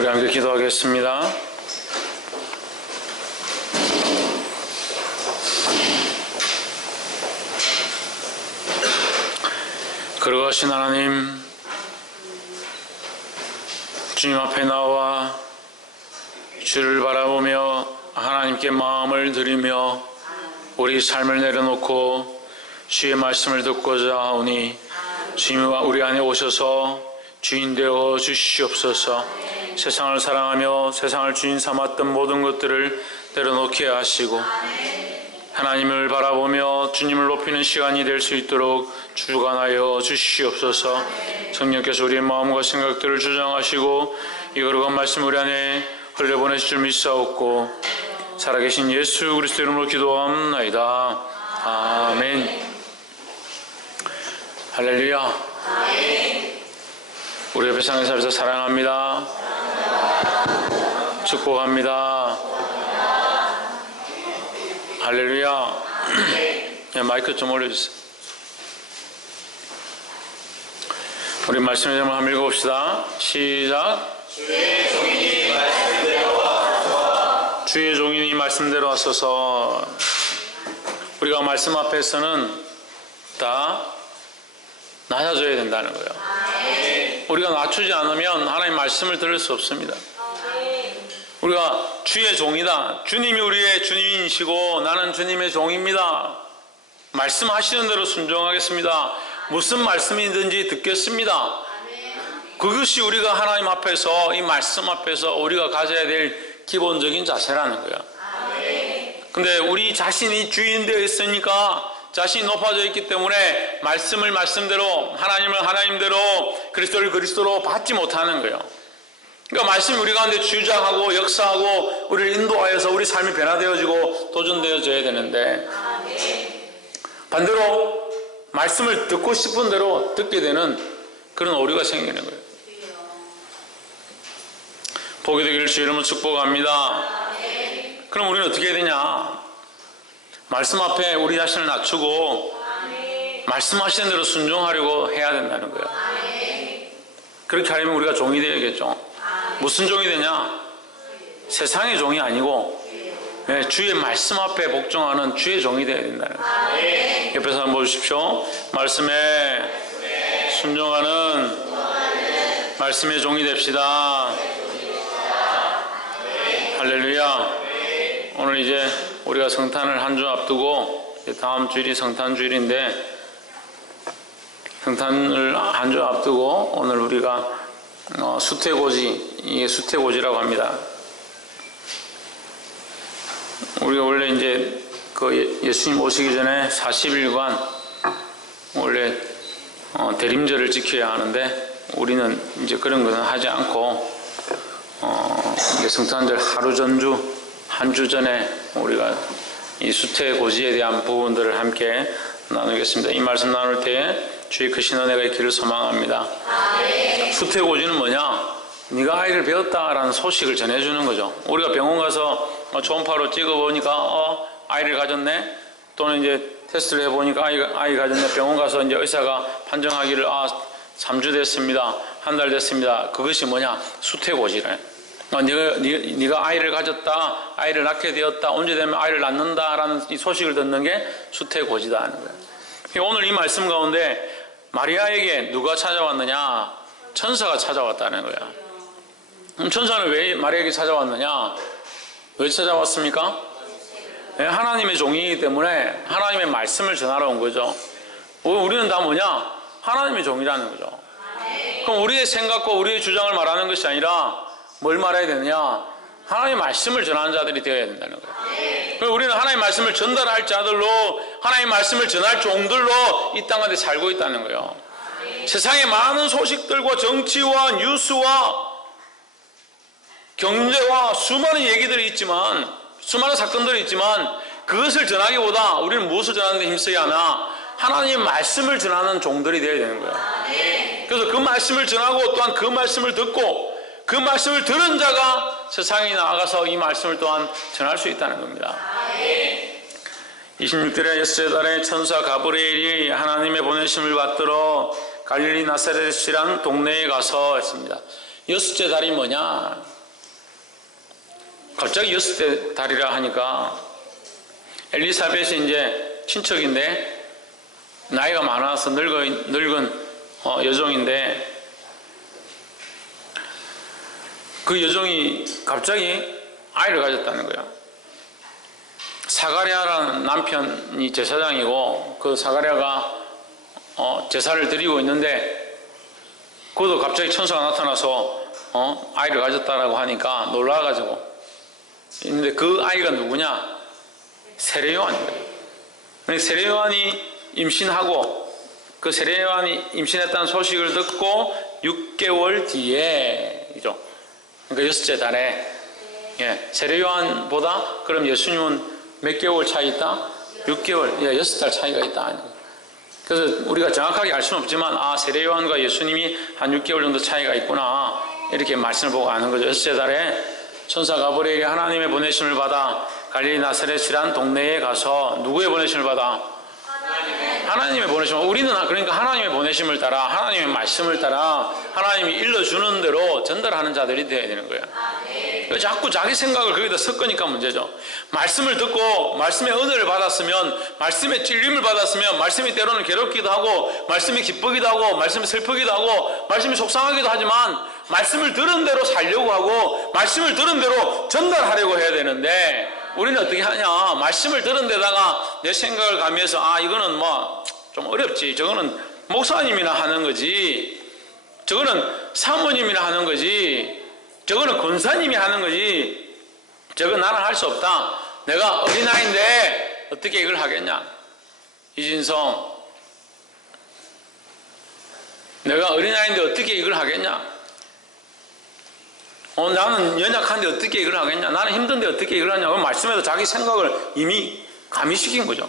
우리 함께 기도하겠습니다. 거룩하신 하나님, 주님 앞에 나와 주를 바라보며 하나님께 마음을 드리며 우리 삶을 내려놓고 주의 말씀을 듣고자 하오니 주님 우리 안에 오셔서 주인 되어 주시옵소서. 세상을 사랑하며 세상을 주인 삼았던 모든 것들을 내려놓게 하시고 하나님을 바라보며 주님을 높이는 시간이 될 수 있도록 주관하여 주시옵소서. 성령께서 우리의 마음과 생각들을 주장하시고 이 거룩한 말씀 우리 안에 흘려보내실 줄 믿사옵고 살아계신 예수 그리스도 이름으로 기도합나이다. 아멘. 할렐루야. 우리 옆에 상에 살면서 사랑합니다. 축복합니다. 할렐루야. 마이크 좀 올려주세요. 우리 말씀을 좀 한번 읽어봅시다. 시작. 주의 종인이 말씀대로 왔소서. 주의 종인이 말씀대로 왔소서. 우리가 말씀 앞에서는 다 낮아져야 된다는 거예요. 우리가 낮추지 않으면 하나님 말씀을 들을 수 없습니다. 우리가 주의 종이다. 주님이 우리의 주님이시고 나는 주님의 종입니다. 말씀하시는 대로 순종하겠습니다. 무슨 말씀이든지 듣겠습니다. 그것이 우리가 하나님 앞에서 이 말씀 앞에서 우리가 가져야 될 기본적인 자세라는 거야. 근데 우리 자신이 주인 되어 있으니까 자신이 높아져 있기 때문에 말씀을 말씀대로 하나님을 하나님대로 그리스도를 그리스도로 받지 못하는 거예요. 그러니까 말씀이 우리 가운데 주장하고 역사하고 우리를 인도하여서 우리 삶이 변화되어지고 도전되어져야 되는데 반대로 말씀을 듣고 싶은 대로 듣게 되는 그런 오류가 생기는 거예요. 복이 되기를 주 이름으로 축복합니다. 그럼 우리는 어떻게 해야 되냐? 말씀 앞에 우리 자신을 낮추고 말씀하시는 대로 순종하려고 해야 된다는 거예요. 그렇게 하려면 우리가 종이 되어야겠죠. 무슨 종이 되냐? 세상의 종이 아니고 주의 말씀 앞에 복종하는 주의 종이 되어야 된다는 거예요. 옆에서 한번 보십시오. 말씀에 순종하는 말씀의 종이 됩시다. 할렐루야. 오늘 이제 우리가 성탄을 한 주 앞두고 다음 주일이 성탄 주일인데 성탄을 한 주 앞두고 오늘 우리가 수태고지, 이게 수태고지라고 합니다. 우리가 원래 이제 그 예수님 오시기 전에 40일간 원래 대림절을 지켜야 하는데 우리는 이제 그런 것은 하지 않고 이제 성탄절 하루 전주 한 주 전에 우리가 이 수태고지에 대한 부분들을 함께 나누겠습니다. 이 말씀 나눌 때에 주의 크신 은혜가 있기를 소망합니다. 수태고지는 뭐냐? 네가 아이를 배웠다라는 소식을 전해주는 거죠. 우리가 병원 가서 초음파로 찍어보니까 아이를 가졌네? 또는 이제 테스트를 해보니까 아이 가졌네? 병원 가서 이제 의사가 판정하기를 3주 됐습니다. 한 달 됐습니다. 그것이 뭐냐? 수태고지래. 네가 아이를 가졌다, 아이를 낳게 되었다, 언제 되면 아이를 낳는다라는 이 소식을 듣는 게 수태고지다 하는 거예요. 오늘 이 말씀 가운데 마리아에게 누가 찾아왔느냐? 천사가 찾아왔다는 거야. 천사는 왜 마리아에게 찾아왔느냐? 왜 찾아왔습니까? 하나님의 종이기 때문에 하나님의 말씀을 전하러 온 거죠. 우리는 다 뭐냐? 하나님의 종이라는 거죠. 그럼 우리의 생각과 우리의 주장을 말하는 것이 아니라 뭘 말해야 되느냐? 하나님의 말씀을 전하는 자들이 되어야 된다는 거예요. 그럼 우리는 하나님의 말씀을 전달할 자들로 하나님의 말씀을 전할 종들로 이 땅 가운데 살고 있다는 거예요. 세상에 많은 소식들과 정치와 뉴스와 경제와 수많은 얘기들이 있지만 수많은 사건들이 있지만 그것을 전하기보다 우리는 무엇을 전하는 데 힘써야 하나? 하나님의 말씀을 전하는 종들이 되어야 되는 거예요. 그래서 그 말씀을 전하고 또한 그 말씀을 듣고 그 말씀을 들은 자가 세상에 나아가서 이 말씀을 또한 전할 수 있다는 겁니다. 26절에 여섯째 달에 천사 가브리엘이 하나님의 보내심을 받들어 갈릴리 나사렛이란 동네에 가서 했습니다. 여섯째 달이 뭐냐? 갑자기 6대 달이라 하니까 엘리사벳이 이제 친척인데 나이가 많아서 늙은 여종인데 그 여종이 갑자기 아이를 가졌다는 거야. 사가랴라는 남편이 제사장이고 그 사가랴가 제사를 드리고 있는데 그것도 갑자기 천사가 나타나서 아이를 가졌다라고 하니까 놀라가지고 있는데 그 아이가 누구냐? 세례요한이거든요. 세례요한이 임신하고 그 세례요한이 임신했다는 소식을 듣고 6개월 뒤에 이죠. 그러니까 6째 달에 세례요한보다 그럼 예수님은 몇 개월 차이 있다? 6개월, 6달 차이가 있다. 그래서 우리가 정확하게 알 수는 없지만 세례요한과 예수님이 한 6개월 정도 차이가 있구나 이렇게 말씀을 보고 아는 거죠. 6째 달에 천사 가브리엘이 하나님의 보내심을 받아 갈릴리 나사렛이란 동네에 가서 누구의 보내심을 받아? 하나님의 보내심을. 우리는 그러니까 하나님의 보내심을 따라 하나님의 말씀을 따라 하나님이 일러주는 대로 전달하는 자들이 되어야 되는 거예요. 자꾸 자기 생각을 거기다 섞으니까 문제죠. 말씀을 듣고 말씀의 은혜를 받았으면, 말씀의 찔림을 받았으면 말씀이 때로는 괴롭기도 하고 말씀이 기쁘기도 하고 말씀이 슬프기도 하고 말씀이 속상하기도 하지만 말씀을 들은 대로 살려고 하고 말씀을 들은 대로 전달하려고 해야 되는데 우리는 어떻게 하냐? 말씀을 들은 데다가 내 생각을 가미해서 이거는 뭐 좀 어렵지, 저거는 목사님이나 하는 거지, 저거는 사모님이나 하는 거지, 저거는 권사님이 하는 거지, 저건 나는 할 수 없다. 내가 어린아이인데 어떻게 이걸 하겠냐? 이진성, 내가 어린아이인데 어떻게 이걸 하겠냐? 나는 연약한데 어떻게 이걸 하겠냐? 나는 힘든데 어떻게 이걸 하냐? 그럼 말씀에서 자기 생각을 이미 가미시킨 거죠.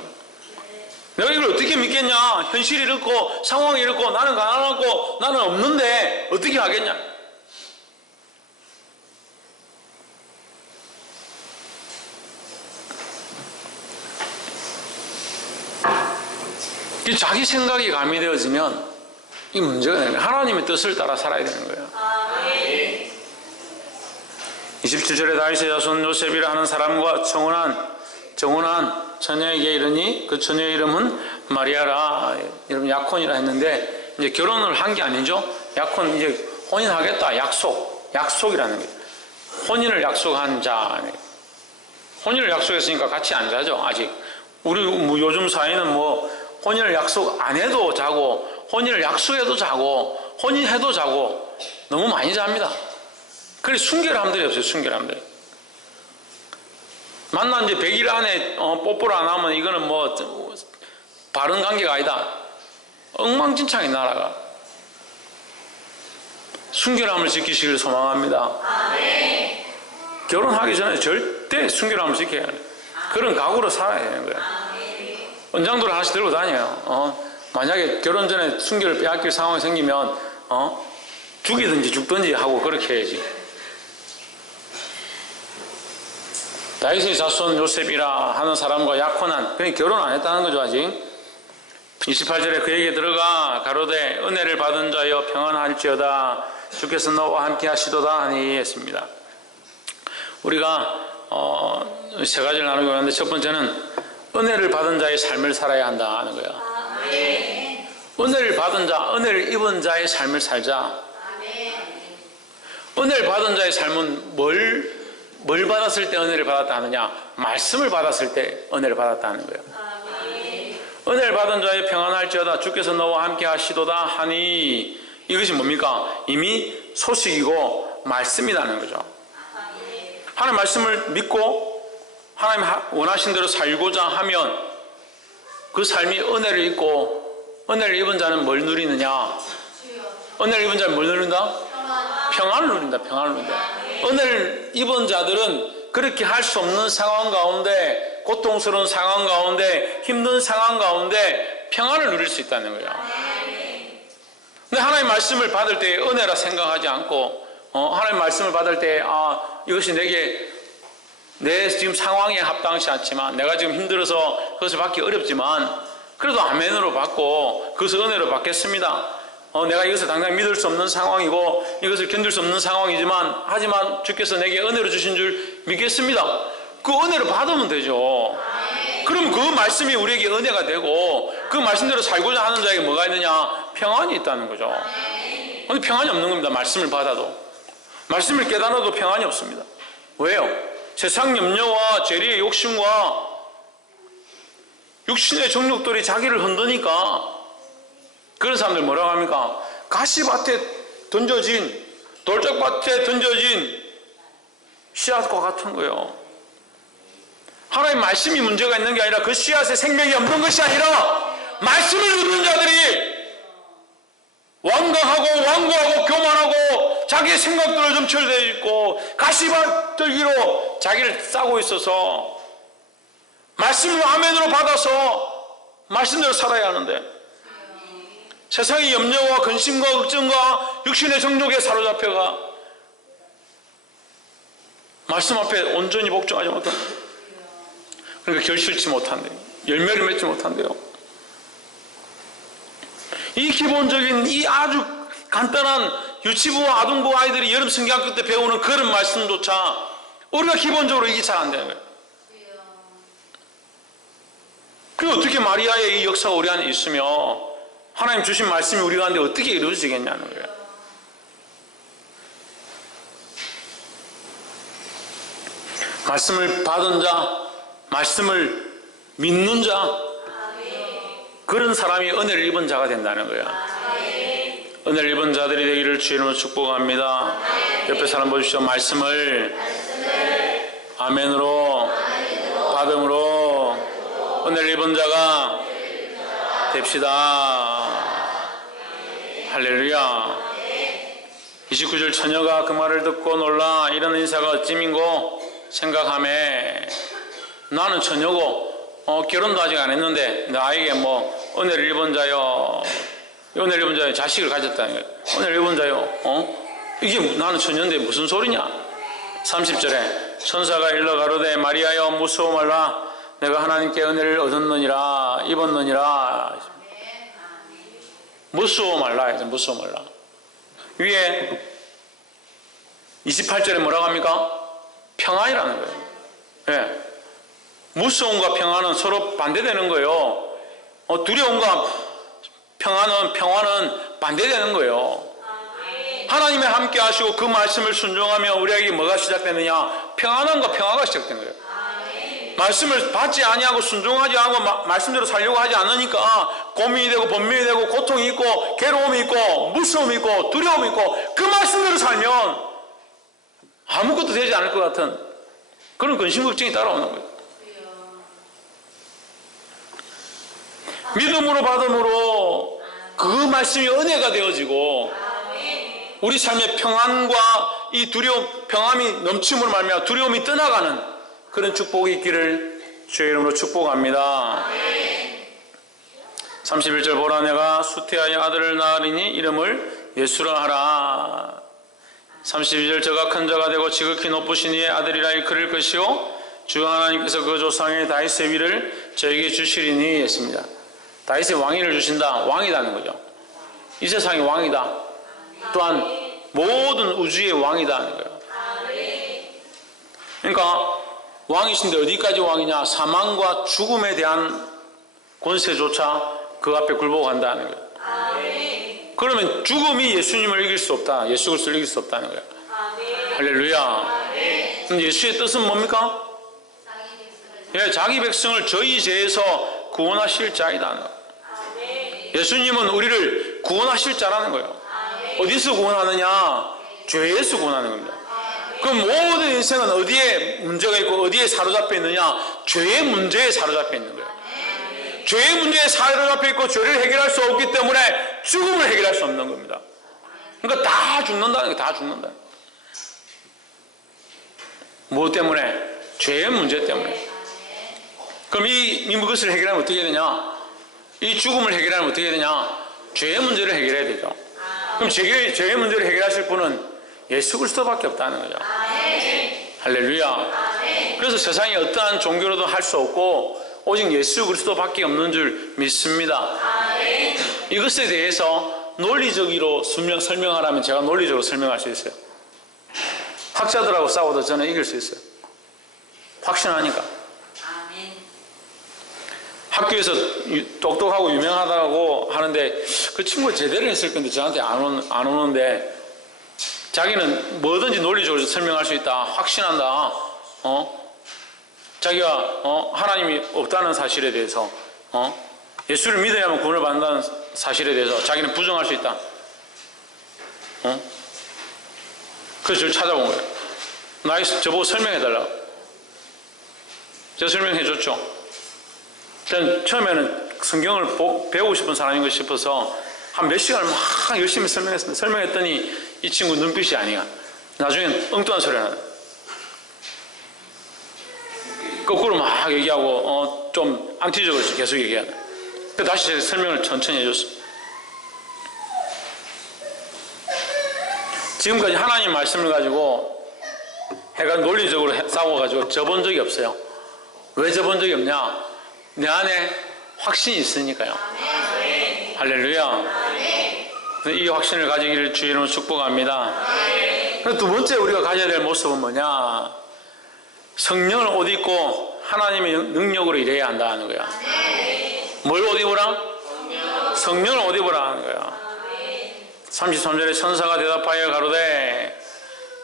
내가 이걸 어떻게 믿겠냐? 현실이 이렇고 상황이 이렇고 나는 가난하고 나는 없는데 어떻게 하겠냐? 자기 생각이 가미되어지면 이 문제가 되는 거예요. 하나님의 뜻을 따라 살아야 되는 거예요. 27절에 다윗의 자손 요셉이라 하는 사람과 정혼한 처녀에게 이르니 그 처녀의 이름은 마리아라. 이름 야콘이라 했는데 이제 결혼을 한 게 아니죠. 야콘 이제 혼인하겠다. 약속이라는 거예요. 혼인을 약속한 자. 혼인을 약속했으니까 같이 안 자죠. 아직 우리 요즘 사회는 혼인을 약속 안 해도 자고 혼인을 약속해도 자고 혼인해도 자고 너무 많이 잡니다. 그래 순결함들이 없어요. 순결함들. 만난 지 100일 안에 뽀뽀를 안 하면 이거는 바른 관계가 아니다. 엉망진창이 나라가. 순결함을 지키시길 소망합니다. 아멘. 결혼하기 전에 절대 순결함을 지켜야 해요. 그런 각오로 살아야 되는 거예요. 원장도를 하나씩 들고 다녀요. 만약에 결혼 전에 순결을 빼앗길 상황이 생기면 죽이든지 죽든지 하고 그렇게 해야지. 다윗의 자손 요셉이라 하는 사람과 약혼한, 그러니까 결혼 안 했다는 거죠. 아직. 28절에 그에게 들어가 가로되 은혜를 받은 자여 평안할지어다 주께서 너와 함께 하시도다 하니 했습니다. 우리가 세 가지를 나누고 있는데 첫 번째는 은혜를 받은 자의 삶을 살아야 한다 하는 거야. 아멘. 은혜를 받은 자, 은혜를 입은 자의 삶을 살자. 아멘. 은혜를 받은 자의 삶은 뭘 받았을 때 은혜를 받았다 하느냐? 말씀을 받았을 때 은혜를 받았다 하는 거예요. 아멘. 은혜를 받은 자의 평안할지어다 주께서 너와 함께 하시도다 하니 이것이 뭡니까? 이미 소식이고 말씀이라는 거죠. 아멘. 하나님 말씀을 믿고 하나님 원하신 대로 살고자 하면 그 삶이 은혜를 입고 은혜를 입은 자는 뭘 누리느냐? 은혜를 입은 자는 뭘 누린다? 평안을 누린다. 평안을 누린다. 은혜를 입은 자들은 그렇게 할 수 없는 상황 가운데, 고통스러운 상황 가운데, 힘든 상황 가운데 평안을 누릴 수 있다는 거예요. 근데 하나님 말씀을 받을 때 은혜라 생각하지 않고 하나님 말씀을 받을 때 이것이 내 지금 상황에 합당치 않지만 내가 지금 힘들어서 그것을 받기 어렵지만 그래도 아멘으로 받고 그것을 은혜로 받겠습니다. 내가 이것을 당장 믿을 수 없는 상황이고 이것을 견딜 수 없는 상황이지만 하지만 주께서 내게 은혜를 주신 줄 믿겠습니다. 그 은혜를 받으면 되죠. 그럼 그 말씀이 우리에게 은혜가 되고 그 말씀대로 살고자 하는 자에게 뭐가 있느냐? 평안이 있다는 거죠. 근데 평안이 없는 겁니다. 말씀을 받아도. 말씀을 깨달아도 평안이 없습니다. 왜요? 세상 염려와 죄리의 욕심과 육신의 정욕들이 자기를 흔드니까 그런 사람들 뭐라고 합니까? 가시밭에 던져진, 돌짝밭에 던져진 씨앗과 같은 거예요. 하나님 말씀이 문제가 있는 게 아니라 그 씨앗에 생명이 없는 것이 아니라 말씀을 듣는 자들이 완강하고 완고하고 교만하고 자기의 생각들을 점철되어 있고 가시밭 들기로 자기를 싸고 있어서 말씀을 아멘으로 받아서 말씀대로 살아야 하는데 세상의 염려와 근심과 걱정과 육신의 정욕에 사로잡혀가 말씀 앞에 온전히 복종하지 못한다. 그러니까 결실치 못한대요. 열매를 맺지 못한대요. 이 기본적인 이 아주 간단한 유치부와 아동부 아이들이 여름 성경학교 때 배우는 그런 말씀조차 우리가 기본적으로 이게 잘 안 되는 거예요. 그럼 어떻게 마리아의 이 역사가 우리 안에 있으며 하나님 주신 말씀이 우리 가운데 어떻게 이루어지겠냐는 거예요. 말씀을 받은 자, 말씀을 믿는 자, 그런 사람이 은혜를 입은 자가 된다는 거예요. 은혜를 입은 자들이 되기를 주의 이름으로 축복합니다. 옆에 사람 보십시오. 말씀을 아멘으로 받음으로 은혜를 입은 자가 됩시다. 할렐루야. 29절 처녀가 그 말을 듣고 놀라 이런 인사가 어찌민고 생각하매 나는 처녀고 결혼도 아직 안 했는데 나에게 뭐 은혜를 입은 자요, 은혜를 입은 자요, 자식을 가졌다는 거예요. 은혜를 입은 자요, 이게 나는 처녀인데 무슨 소리냐. 30절에 천사가 일러 가로되 마리아여 무서워 말라 내가 하나님께 은혜를 얻었느니라 입었느니라. 무서워 말라. 무서워 말라. 위에 28절에 뭐라고 합니까? 평안이라는 거예요. 예. 무서움과 평안은 서로 반대되는 거예요. 두려움과 평안은 반대되는 거예요. 하나님의 함께 하시고 그 말씀을 순종하며 우리에게 뭐가 시작되느냐? 평안함과 평화가 시작되는 거예요. 말씀을 받지 아니하고 순종하지 않고 말씀대로 살려고 하지 않으니까 고민이 되고 번민이 되고 고통이 있고 괴로움이 있고 무서움이 있고 두려움이 있고 그 말씀대로 살면 아무것도 되지 않을 것 같은 그런 근심 걱정이 따라오는 거예요. 믿음으로 받음으로 그 말씀이 은혜가 되어지고 우리 삶의 평안과 이 두려움, 평안이 넘침으로 말미암아 두려움이 떠나가는 그런 축복이 있기를 주의 이름으로 축복합니다. 31절 보라 내가 수태하여 아들을 낳으리니 이름을 예수라 하라. 32절 저가 큰 자가 되고 지극히 높으신 이의 아들이라 일컬을 것이요 주 하나님께서 그 조상의 다윗의 위를 저에게 주시리니 했습니다. 다윗의 왕위를 주신다. 왕이라는 거죠. 이 세상의 왕이다. 또한 모든 우주의 왕이다 하는 거예요. 그러니까 왕이신데 어디까지 왕이냐? 사망과 죽음에 대한 권세조차 그 앞에 굴복한다는 거예요. 그러면 죽음이 예수님을 이길 수 없다. 예수 그리스도를 이길 수 없다는 거예요. 할렐루야. 그럼 예수의 뜻은 뭡니까? 예, 자기 백성을 저희 죄에서 구원하실 자이다. 예수님은 우리를 구원하실 자라는 거예요. 어디서 구원하느냐? 죄에서 구원하는 겁니다. 그럼 모든 인생은 어디에 문제가 있고 어디에 사로잡혀 있느냐? 죄의 문제에 사로잡혀 있는 거예요. 죄의 문제에 사로잡혀 있고 죄를 해결할 수 없기 때문에 죽음을 해결할 수 없는 겁니다. 그러니까 다 죽는다는 거예요. 다 죽는다. 뭐 때문에? 죄의 문제 때문에. 그럼 이 것을 해결하면 어떻게 되냐? 이 죽음을 해결하면 어떻게 되냐? 죄의 문제를 해결해야 되죠. 그럼 죄의 문제를 해결하실 분은 예수 그리스도밖에 없다는 거죠. 할렐루야. 그래서 세상에 어떠한 종교로도 할 수 없고 오직 예수 그리스도밖에 없는 줄 믿습니다. 이것에 대해서 논리적으로 설명하라면 제가 논리적으로 설명할 수 있어요. 학자들하고 싸워도 저는 이길 수 있어요. 확신하니까. 학교에서 똑똑하고 유명하다고 하는데 그 친구가 제대로 했을 건데 저한테 안 오는데 자기는 뭐든지 논리적으로 설명할 수 있다. 확신한다. 자기가 하나님이 없다는 사실에 대해서 예수를 믿어야만 구원을 받는다는 사실에 대해서 자기는 부정할 수 있다. 그래서 저를 찾아온 거예요. 저보고 설명해달라고. 제가 설명해줬죠. 저는 처음에는 성경을 배우고 싶은 사람인 것 싶어서 한 몇 시간을 막 열심히 설명했습니다. 설명했더니 이 친구 눈빛이 아니야. 나중엔 엉뚱한 소리 하나. 거꾸로 막 얘기하고 좀 앙티적으로 계속 얘기하다. 다시 제가 설명을 천천히 해줬습니다. 지금까지 하나님 말씀을 가지고 해가 논리적으로 싸워가지고 져본 적이 없어요. 왜 져본 적이 없냐? 내 안에 확신이 있으니까요. 할렐루야. 이 확신을 가지기를 주의 이름으로 축복합니다. 두 번째 우리가 가져야 될 모습은 뭐냐? 성령을 옷 입고 하나님의 능력으로 일해야 한다는 거야. 뭘 옷 입으라? 성령을 옷 입으라 하는 거야. 33절에 천사가 대답하여 가로되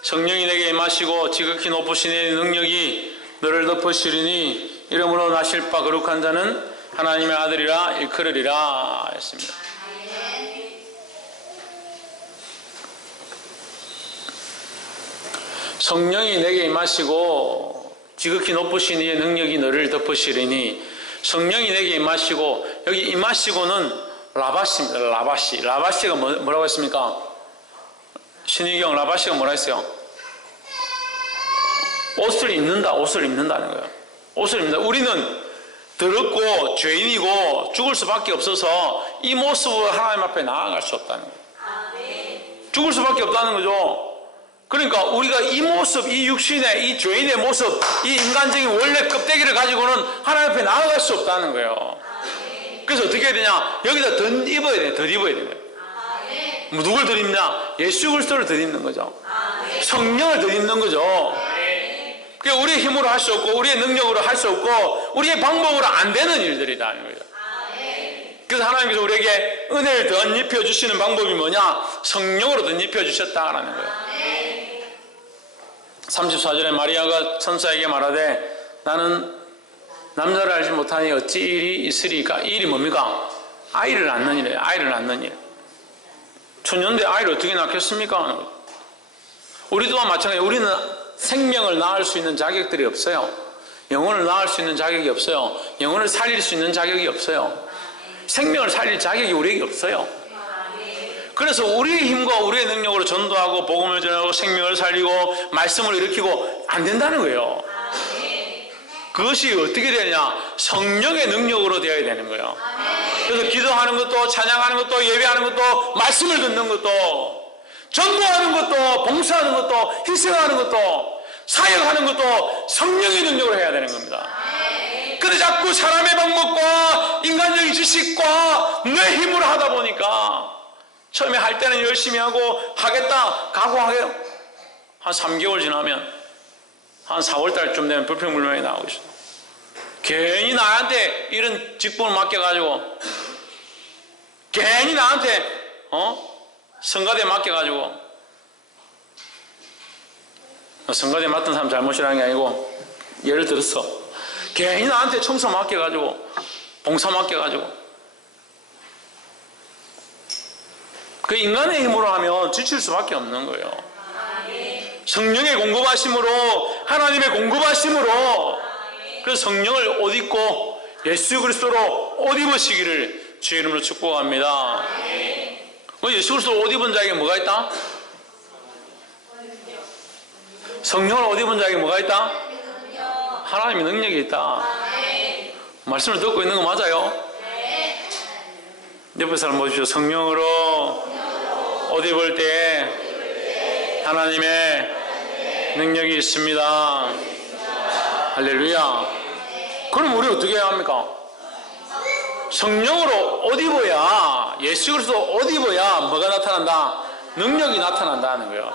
성령이 내게 임하시고 지극히 높으신 이의 능력이 너를 덮으시리니 이러므로 나실 바 거룩한 자는 하나님의 아들이라 일컬으리라 했습니다. 성령이 내게 임하시고 지극히 높으신 이의 능력이 너를 덮으시리니 성령이 내게 임하시고 여기 임하시고는 라바시입니다. 라바시가 뭐라고 했습니까? 신의경 라바시가 뭐라 했어요? 옷을 입는다는 거예요. 옷을 입는다. 우리는 더럽고 죄인이고 죽을 수밖에 없어서 이 모습으로 하나님 앞에 나아갈 수 없다는 거예요. 죽을 수밖에 없다는 거죠. 그러니까 우리가 이 모습, 이 육신의, 이 죄인의 모습, 이 인간적인 원래 껍데기를 가지고는 하나님 앞에 나아갈 수 없다는 거예요. 그래서 어떻게 해야 되냐? 여기다 덧 입어야 돼요. 누굴 덧 입냐? 예수 그리스도를 덧 입는 거죠. 성령을 덧 입는 거죠. 그러니까 우리의 힘으로 할 수 없고 우리의 능력으로 할 수 없고 우리의 방법으로 안 되는 일들이라는 거죠. 그래서 하나님께서 우리에게 은혜를 덧 입혀주시는 방법이 뭐냐? 성령으로 덧 입혀주셨다라는 거예요. 34절에 마리아가 천사에게 말하되 나는 남자를 알지 못하니 어찌 일이 있으리까? 이 일이 뭡니까? 아이를 낳는 일이에요. 아이를 낳는 일. 초년대 아이를 어떻게 낳겠습니까? 우리 또한 마찬가지예요. 우리는 생명을 낳을 수 있는 자격들이 없어요. 영혼을 낳을 수 있는 자격이 없어요. 영혼을 살릴 수 있는 자격이 없어요. 생명을 살릴 자격이 우리에게 없어요. 그래서 우리의 힘과 우리의 능력으로 전도하고 복음을 전하고 생명을 살리고 말씀을 일으키고 안 된다는 거예요. 그것이 어떻게 되냐? 성령의 능력으로 되어야 되는 거예요. 그래서 기도하는 것도 찬양하는 것도 예배하는 것도 말씀을 듣는 것도 전도하는 것도 봉사하는 것도 희생하는 것도 사역하는 것도 성령의 능력으로 해야 되는 겁니다. 근데 자꾸 사람의 방법과 인간적인 지식과 내 힘으로 하다 보니까 처음에 할 때는 열심히 하고 하겠다 각오하게요. 한 3개월 지나면 한 4월달쯤 되면 불평불만이 나오고 있어요. 괜히 나한테 이런 직분을 맡겨가지고 괜히 나한테 성가대 맡겨가지고 성가대 맡은 사람 잘못이라는 게 아니고 예를 들어서 괜히 나한테 청소 맡겨가지고 봉사 맡겨가지고 그 인간의 힘으로 하면 지칠 수밖에 없는 거예요. 성령의 공급하심으로 하나님의 공급하심으로 그래서 성령을 옷 입고 예수 그리스도로 옷 입으시기를 주의 이름으로 축복합니다. 예수 그리스도 옷 입은 자에게 뭐가 있다? 성령을 옷 입은 자에게 뭐가 있다? 하나님의 능력이 있다. 말씀을 듣고 있는 거 맞아요? 옆에 사람 보십시오. 성령으로 옷 입을 때 하나님의 능력이 있습니다. 할렐루야. 그럼 우리 어떻게 해야 합니까? 성령으로 옷 입어야 예수 그리스도 옷 입어야 뭐가 나타난다? 능력이 나타난다는 거예요.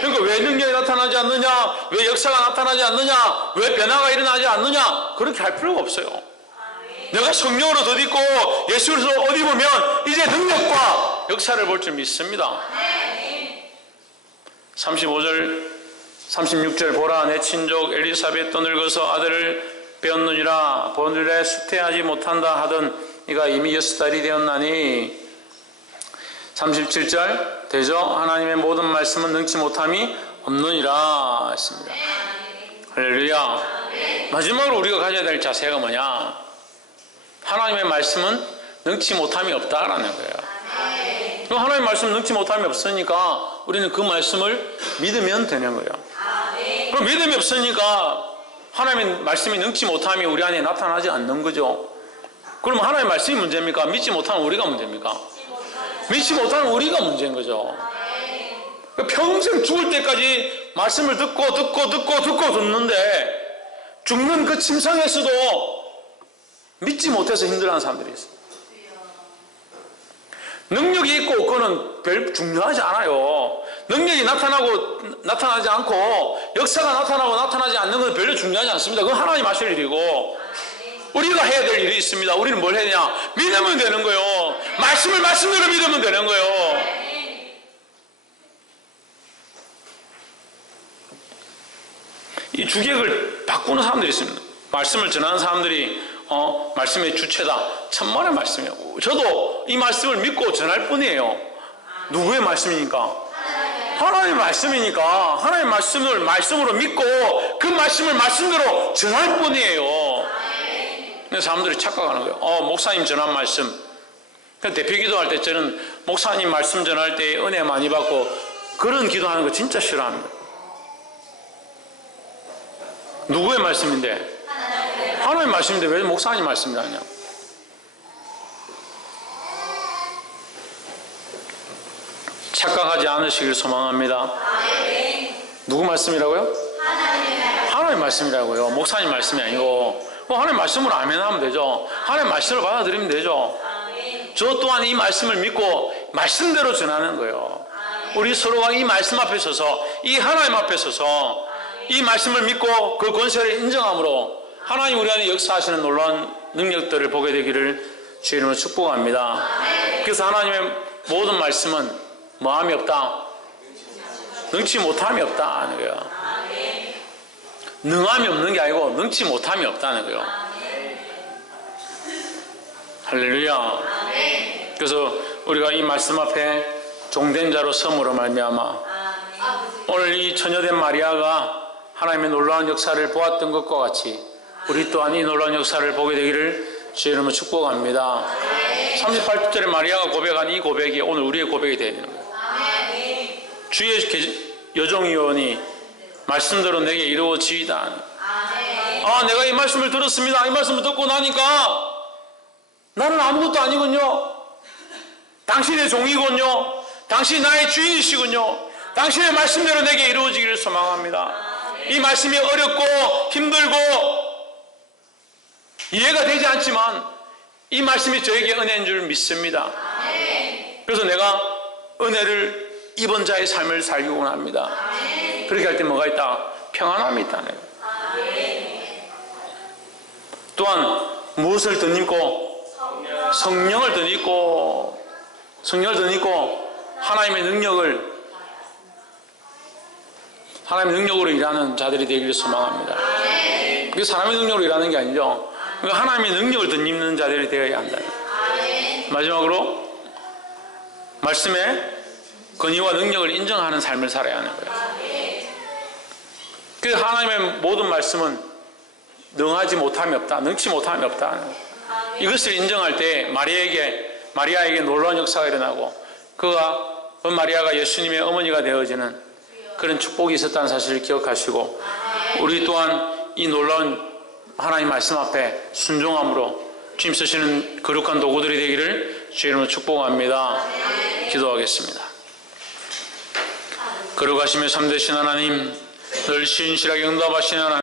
그러니까 왜 능력이 나타나지 않느냐? 왜 역사가 나타나지 않느냐? 왜 변화가 일어나지 않느냐? 그렇게 할 필요가 없어요. 내가 성령으로 덧입고 예수 그리스도 옷 입으면 이제 능력과 역사를 볼 줄 믿습니다. 35절 36절 보라 내 친족 엘리사벳도 늙어서 아들을 배웠느니라 보늘에 수태하지 못한다 하던 이가 이미 6달이 되었나니 37절 되죠? 하나님의 모든 말씀은 능치 못함이 없느니라 했습니다. 할렐루야. 마지막으로 우리가 가져야 될 자세가 뭐냐? 하나님의 말씀은 능치 못함이 없다라는 거예요. 하나님의 말씀은 능치 못함이 없으니까 우리는 그 말씀을 믿으면 되는 거예요. 그럼 믿음이 없으니까 하나님의 말씀이 능치 못함이 우리 안에 나타나지 않는 거죠. 그럼 하나님의 말씀이 문제입니까? 믿지 못하는 우리가 문제입니까? 믿지 못하는 우리가 문제인 거죠. 평생 죽을 때까지 말씀을 듣고 듣는데 죽는 그 침상에서도 믿지 못해서 힘들어하는 사람들이 있어요. 능력이 있고 없고는 별 중요하지 않아요. 능력이 나타나지 않고 역사가 나타나고 나타나지 않는 건 별로 중요하지 않습니다. 그건 하나님 하실 일이고 우리가 해야 될 일이 있습니다. 우리는 뭘 해야 되냐? 믿으면 되는 거예요. 말씀을 말씀대로 믿으면 되는 거예요. 이 주객을 바꾸는 사람들이 있습니다. 말씀을 전하는 사람들이 말씀의 주체다. 천만의 말씀이에요. 저도 이 말씀을 믿고 전할 뿐이에요. 누구의 말씀이니까? 하나님의 말씀이니까 하나님의 말씀을 말씀으로 믿고 그 말씀을 말씀대로 전할 뿐이에요. 근데 사람들이 착각하는 거예요. 목사님 전한 말씀. 대표 기도할 때 저는 목사님 말씀 전할 때 은혜 많이 받고 그런 기도하는 거 진짜 싫어합니다. 누구의 말씀인데? 하나님의 말씀인데 왜 목사님 말씀이 아니냐? 착각하지 않으시길 소망합니다. 누구 말씀이라고요? 하나님 말씀이라고요. 목사님 말씀이 아니고 하나님 말씀으로 아멘하면 되죠. 하나님 말씀을 받아들이면 되죠. 저 또한 이 말씀을 믿고 말씀대로 전하는 거예요. 우리 서로가 이 말씀 앞에 서서 이 하나님 앞에 서서 이 말씀을 믿고 그 권세를 인정함으로 하나님 우리 안에 역사하시는 놀라운 능력들을 보게 되기를 주의 이름으로 축복합니다. 그래서 하나님의 모든 말씀은 뭐함이 없다? 능치 못함이 없다는 거예요. 능함이 없는 게 아니고 능치 못함이 없다는 거예요. 할렐루야. 그래서 우리가 이 말씀 앞에 종된 자로 섬으로 말미암아 오늘 이 처녀된 마리아가 하나님의 놀라운 역사를 보았던 것과 같이 우리 또한 이 놀라운 역사를 보게 되기를 주의 이름으로 축복합니다. 38절에 마리아가 고백한 이 고백이 오늘 우리의 고백이 되어야 되는 거예요. 주의 여종이오니 말씀대로 내게 이루어지이다. 내가 이 말씀을 들었습니다. 이 말씀을 듣고 나니까 나는 아무것도 아니군요. 당신의 종이군요. 당신이 나의 주인이시군요. 당신의 말씀대로 내게 이루어지기를 소망합니다. 이 말씀이 어렵고 힘들고 이해가 되지 않지만 이 말씀이 저에게 은혜인 줄 믿습니다. 그래서 내가 은혜를 입은 자의 삶을 살기곤 합니다. 그렇게 할 때 뭐가 있다? 평안함이 있다네. 또한 무엇을 덧입고? 성령을 덧입고 하나님의 능력으로 일하는 자들이 되기를 소망합니다. 그게 사람의 능력으로 일하는 게 아니죠. 그러니까 하나님의 능력을 덧입는 자들이 되어야 한다. 마지막으로 말씀의 권위와 능력을 인정하는 삶을 살아야 하는 거예요. 그 하나님의 모든 말씀은 능하지 못함이 없다, 능치 못함이 없다. 이것을 인정할 때 마리아에게 놀라운 역사가 일어나고 그 마리아가 예수님의 어머니가 되어지는 그런 축복이 있었다는 사실을 기억하시고 우리 또한 이 놀라운 하나님 말씀 앞에 순종함으로 주님 쓰시는 거룩한 도구들이 되기를 주의 이름으로 축복합니다. 기도하겠습니다. 거룩하시며 참되신 하나님, 늘 신실하게 응답하시는 하나님,